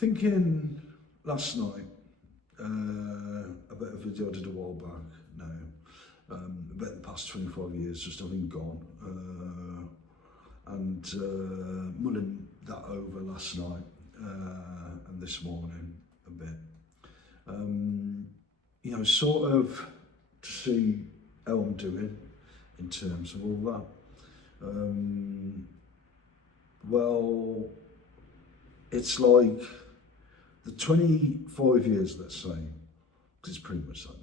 Thinking last night about a video I did a while back now, about the past 25 years just having gone, and mulling that over last night and this morning a bit. You know, sort of to see how I'm doing in terms of all that. Well, it's like the 25 years, let's say, because it's pretty much that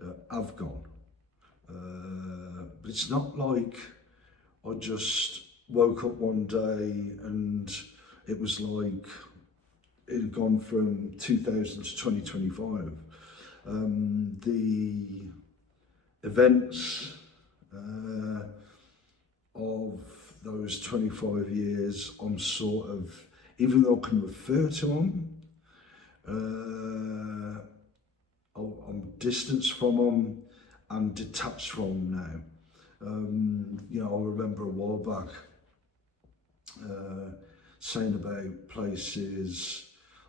now, have gone. But it's not like I just woke up one day and it was like it had gone from 2000 to 2025. The events of those 25 years, I'm sort of, even though I can refer to them, I'm distanced from them and detached from them now. You know, I remember a while back saying about places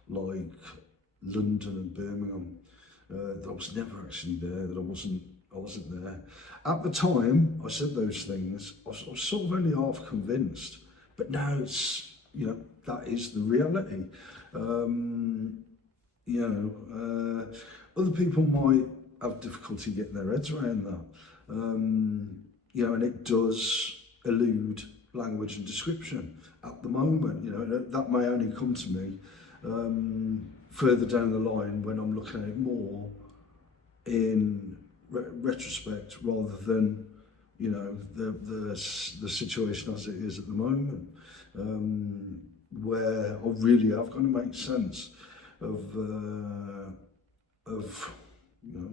like London and Birmingham that I was never actually there, that I wasn't there. At the time I said those things, I was sort of only half convinced, but now it's, you know, that is the reality. You know, other people might have difficulty getting their heads around that. You know, and it does elude language and description at the moment. You know, that may only come to me further down the line when I'm looking at it more in retrospect rather than, you know, the situation as it is at the moment, where I really have got to make sense of you know,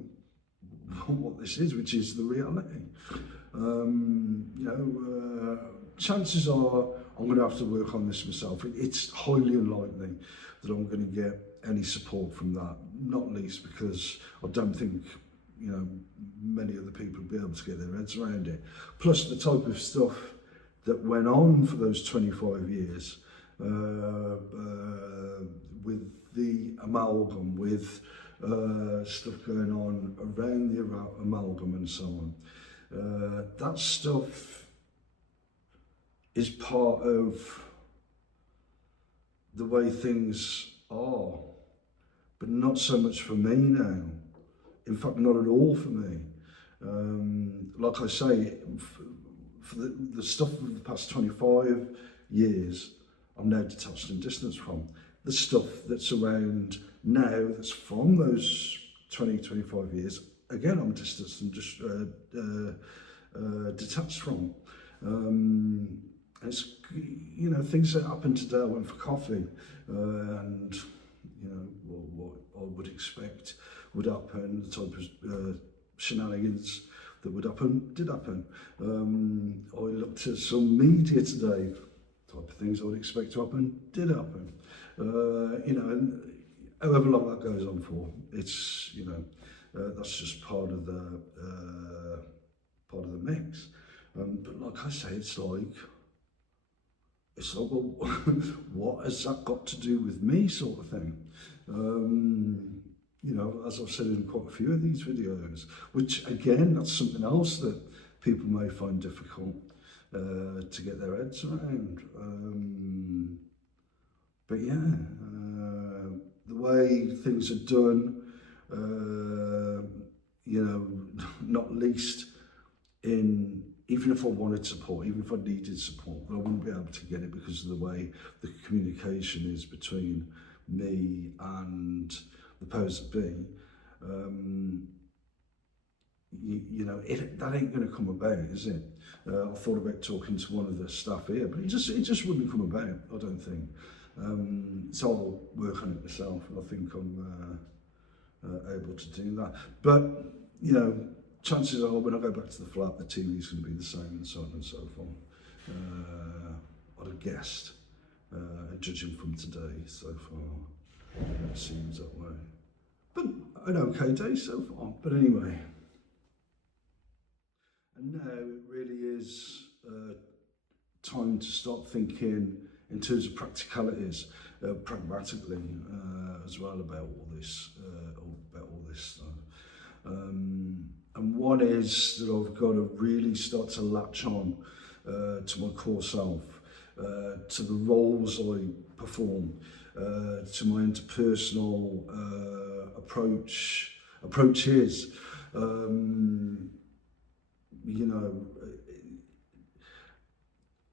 what this is, which is the reality. You know, chances are I'm going to have to work on this myself. It's highly unlikely that I'm going to get any support from that, not least because I don't think, you know, many other people will be able to get their heads around it. Plus the type of stuff that went on for those 25 years with the amalgam, with stuff going on around the amalgam and so on. That stuff is part of the way things are, but not so much for me now. In fact, not at all for me. Like I say, for the stuff of the past 25 years, I'm now detached and distanced from. The stuff that's around now, that's from those 25 years, again, I'm distanced and just detached from. It's, you know, things that happened today. I went for coffee, and you know what I would expect would happen, the type of shenanigans that would happen did happen. I looked at some media today, type of things I would expect to happen did happen. You know, and however long that goes on for, it's, you know, that's just part of the mix. But like I say, it's like, well, what has that got to do with me, sort of thing? You know, as I've said in quite a few of these videos, which again, that's something else that people may find difficult to get their heads around. But yeah, the way things are done, you know, not least in, even if I wanted support, even if I needed support, but I wouldn't be able to get it because of the way the communication is between me and the powers that be. You know, that ain't going to come about, is it? I thought about talking to one of the staff here, but it just wouldn't come about, I don't think. So I'll work on it myself, and I think I'm able to do that. But, you know, chances are when I go back to the flat, the TV's going to be the same, and so on and so forth. I'd have guessed, judging from today so far, it seems that way. But an okay day so far. But anyway, and now it really is time to start thinking in terms of practicalities. pragmatically as well about all this stuff. And one is that I've got to really start to latch on to my core self, to the roles I perform, to my interpersonal approaches. You know,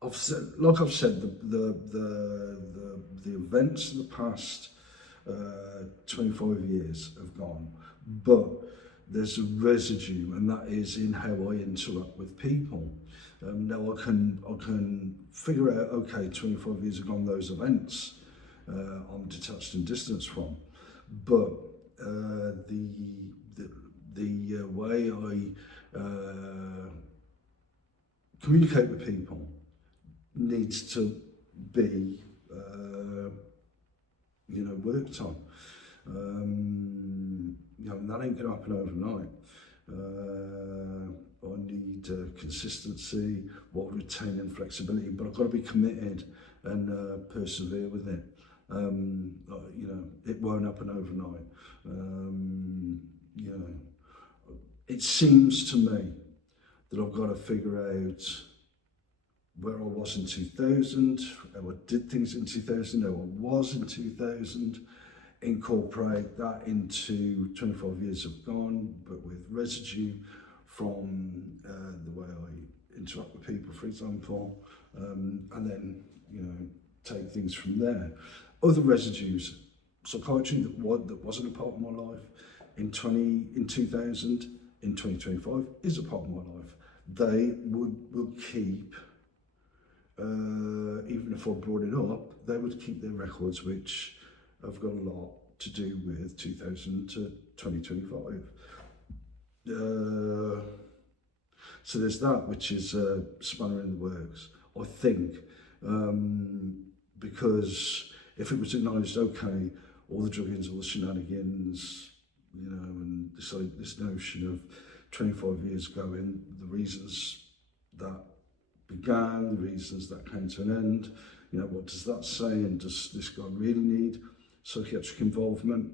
I've said, the events of the past 25 years have gone, but there's a residue, and that is in how I interact with people. Now I can figure out, okay, 25 years have gone, those events I'm detached and distanced from, but the way I communicate with people needs to be worked on. That ain't gonna happen overnight. I need consistency while retaining flexibility, but I've got to be committed and persevere with it. It won't happen overnight. It seems to me that I've got to figure out where I was in 2000, how I did things in 2000, how I was in 2000, incorporate that into 25 years have gone, but with residue from the way I interact with people, for example, and then, take things from there. Other residues, psychiatry that wasn't a part of my life in 2000, in 2025 is a part of my life. They will keep, even if I brought it up, they would keep their records, which have got a lot to do with 2000 to 2025. So there's that, which is a spanner in the works, I think, because if it was acknowledged, okay, all the druggings, all the shenanigans, and this notion of 25 years ago, in the reasons that began, the reasons that came to an end, what does that say, and does this guy really need psychiatric involvement?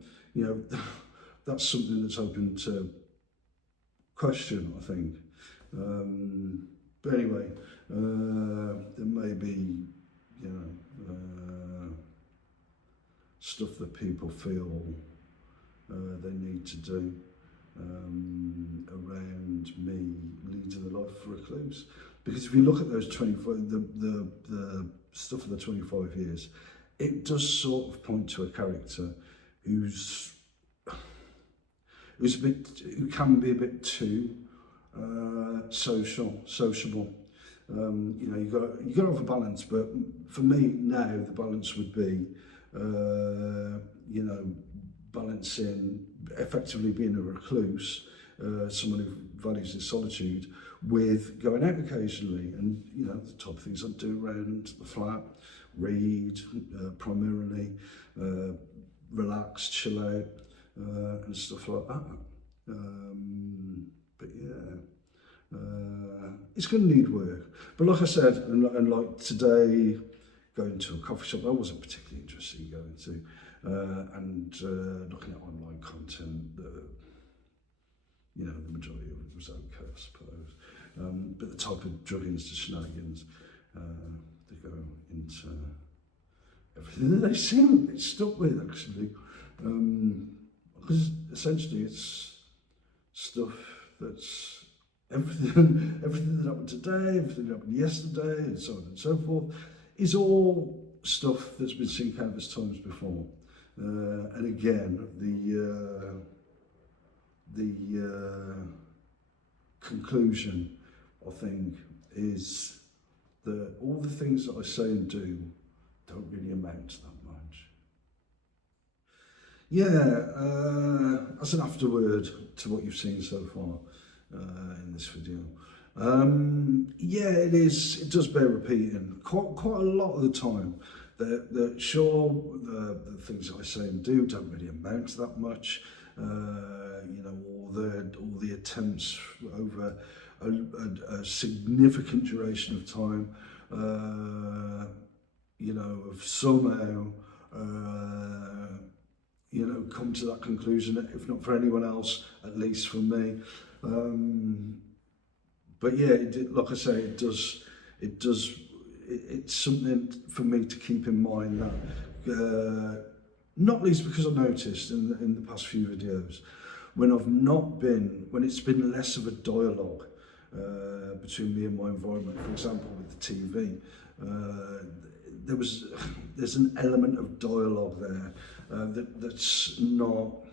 That's something that's open to question, I think. But anyway, there may be, stuff that people feel they need to do around me leading the life of a recluse. Because if you look at those 25, the stuff of the 25 years, it does sort of point to a character who can be a bit too sociable. You got to have a balance, but for me now the balance would be, balancing effectively being a recluse, someone who values his solitude, with going out occasionally, and the type of things I do around the flat, read primarily, relax, chill out, and stuff like that. But yeah, it's going to need work. But like I said, and like today, going to a coffee shop I wasn't particularly interested in going to, and looking at online content that, the majority of it was okay, I suppose. But the type of druggings, the shenanigans, they go into everything that they seem a bit stuck with, actually. Because essentially it's stuff that's everything that happened today, everything that happened yesterday, and so on and so forth, is all stuff that's been seen countless times before. And again, the conclusion, I think, is that all the things that I say and do don't really amount to that much. Yeah, as an afterword to what you've seen so far in this video, yeah, it does bear repeating quite a lot of the time. That sure, the things that I say and do don't really amount to that much. All the attempts over a significant duration of time, of somehow come to that conclusion, if not for anyone else, at least for me. But yeah, like I say, it's something for me to keep in mind, that not least because I noticed in the past few videos, when it's been less of a dialogue between me and my environment, for example with the TV, there's an element of dialogue there that's not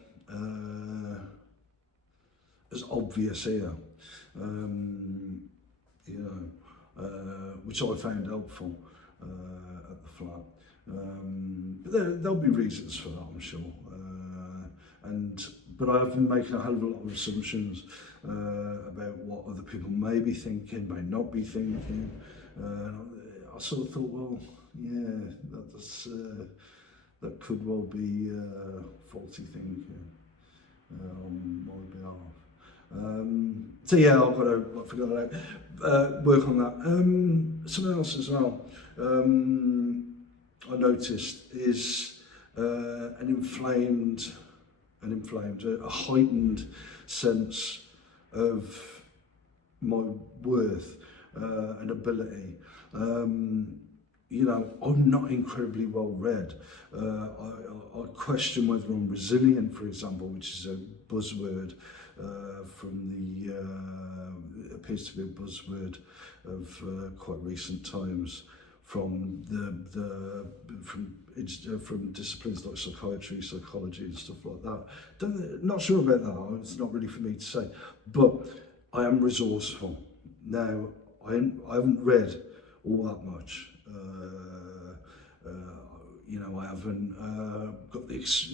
as obvious here, which I found helpful at the flat. But there'll be reasons for that, I'm sure. But I have been making a hell of a lot of assumptions about what other people may be thinking, may not be thinking. I sort of thought, well, yeah, that could well be faulty thinking on my behalf. So yeah, I've got to figure that out, work on that. Something else as well I noticed is a heightened sense of my worth and ability. I'm not incredibly well read. I question whether I'm resilient, for example, which is a buzzword it appears to be a buzzword of quite recent times from disciplines like psychiatry, psychology and stuff like that. Not sure about that, it's not really for me to say, but I am resourceful. Now, I haven't read all that much. I haven't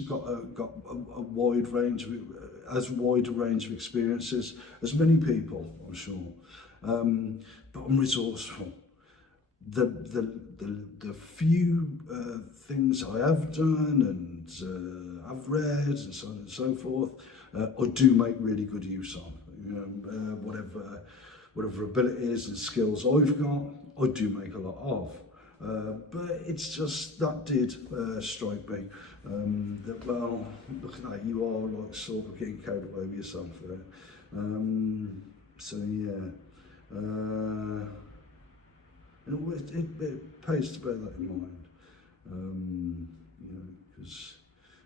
got a wide range of experiences as many people, I'm sure. But I'm resourceful. The few things I have done and I've read and so on and so forth, I do make really good use of. Whatever abilities and skills I've got, I do make a lot of. But it's just, that did strike me, that, well, look at that, you are like sort of getting carried away with yourself there. So yeah, it pays to bear that in mind, because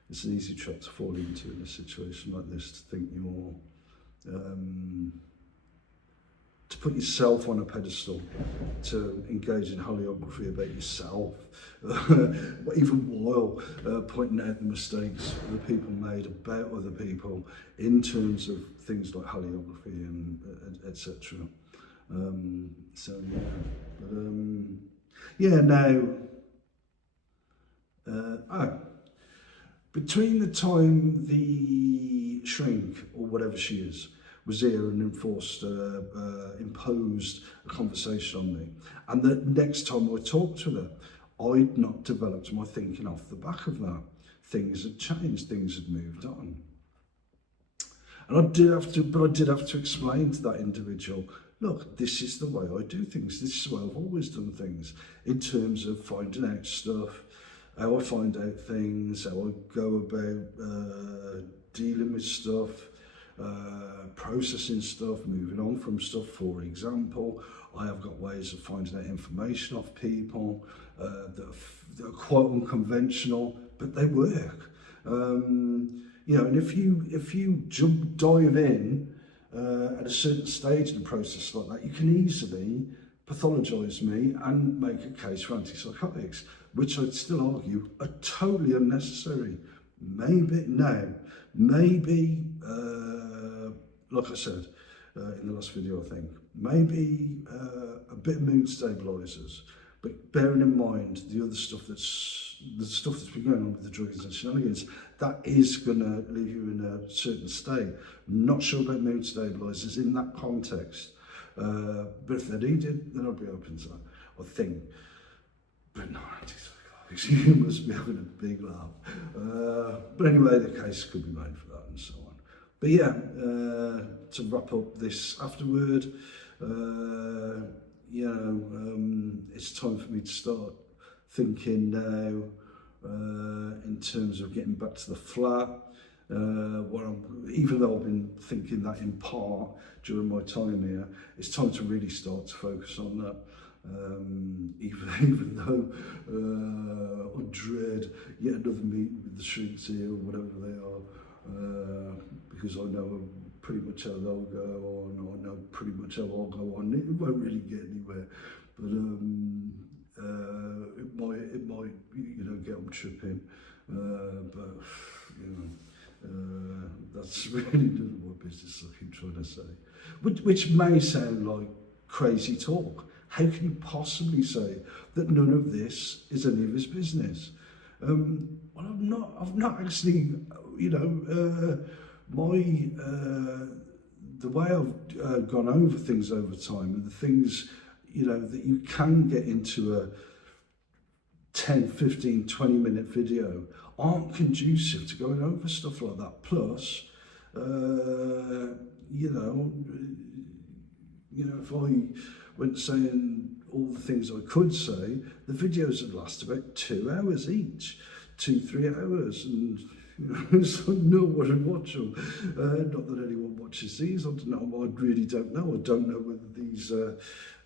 it's an easy trap to fall into in a situation like this, to think you're to put yourself on a pedestal, to engage in hagiography about yourself, even while pointing out the mistakes that people made about other people in terms of things like hagiography and etc. So yeah, now between the time the shrink, or whatever she is, was here and imposed a conversation on me, and the next time I talked to her, I'd not developed my thinking off the back of that. Things had changed, things had moved on. And I did have to explain to that individual, look, this is the way I do things, this is the way I've always done things, in terms of finding out stuff, how I find out things, how I go about dealing with stuff, processing stuff, moving on from stuff. For example, I have got ways of finding out information off people that are quite unconventional, but they work. And if you dive in at a certain stage in the process like that, you can easily pathologise me and make a case for antipsychotics, which I'd still argue are totally unnecessary. Maybe, like I said in the last video, I think, maybe a bit of mood stabilisers, but bearing in mind the other stuff that's been going on with the drugs and shenanigans, that is going to leave you in a certain state. Not sure about mood stabilisers in that context, but if they're needed, then I'd be open to that, I think. But no, antipsychotics, you must be having a big laugh. But anyway, the case could be made for that and so on. But yeah, to wrap up this afterword, it's time for me to start thinking now in terms of getting back to the flat. Even though I've been thinking that in part during my time here, it's time to really start to focus on that. Even though I dread yet another meeting with the shrinks here or whatever they are, because I know pretty much how they'll go on, or I know pretty much how I'll go on. It won't really get anywhere, but it might get them tripping, but that's really none of my business, I keep trying to say. Which may sound like crazy talk. How can you possibly say that none of this is any of his business? Well, I've not actually, the way I've gone over things over time, and the things, that you can get into a 10, 15, 20-minute video aren't conducive to going over stuff like that. Plus, if I went saying all the things I could say, the videos would last about 2 hours each, 2-3 hours, and so no one would watch them. Not that anyone watches these. I don't know. I really don't know. I don't know whether these are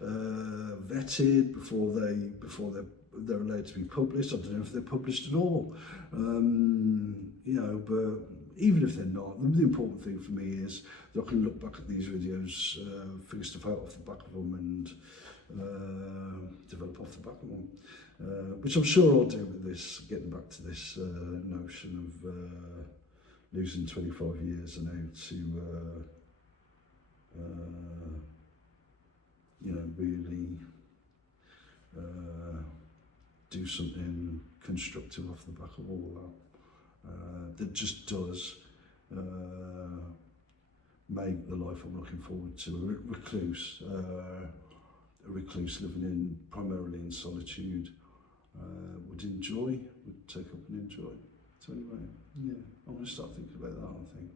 vetted before they're allowed to be published. I don't know if they're published at all. But even if they're not, the important thing for me is that I can look back at these videos, figure stuff out off the back of them, and develop off the back of them. Which I'm sure I'll do with this, getting back to this notion of losing 25 years and how to, really do something constructive off the back of all that. That just does make the life I'm looking forward to. A recluse living primarily in solitude, would take up and enjoy. So anyway, I'm going to start thinking about that, I think.